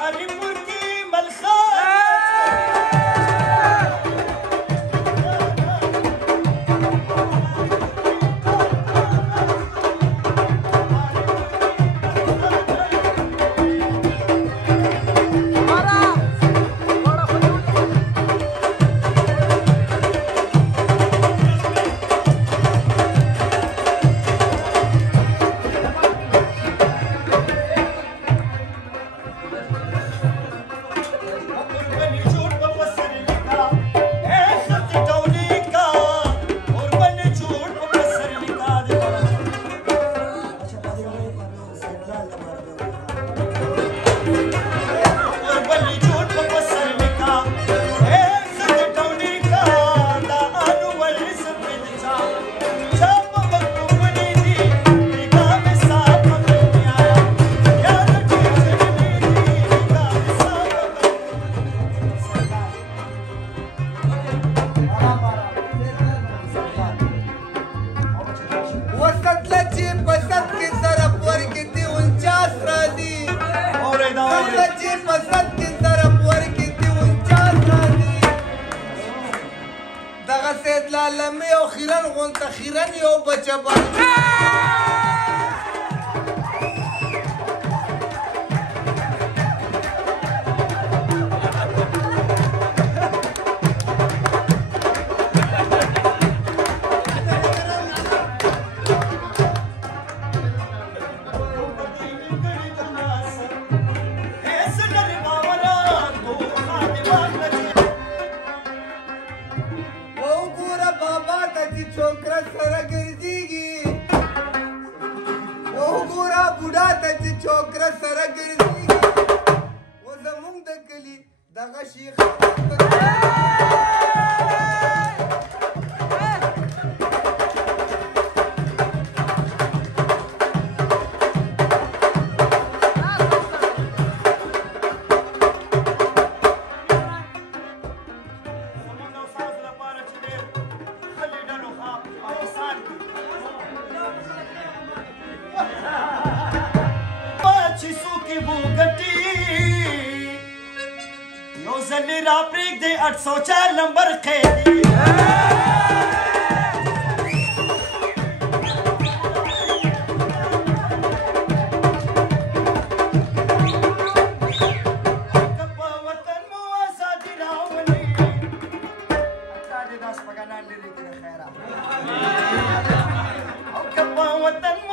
हरिपुर की मलखा لمي وخيران وانت خيران يوبا جبل छोकरा सरा गिरदीगी वो गोरा बुढ़ा तज छोकरा सरा गिरदीगी वो जमुंग दकली दगा शेख रापरिक दे 804 नंबर खेली वतन मुआसा दिरावनी अल्लाह दे 10 पगाना ले के खैरा और कब्बा वतन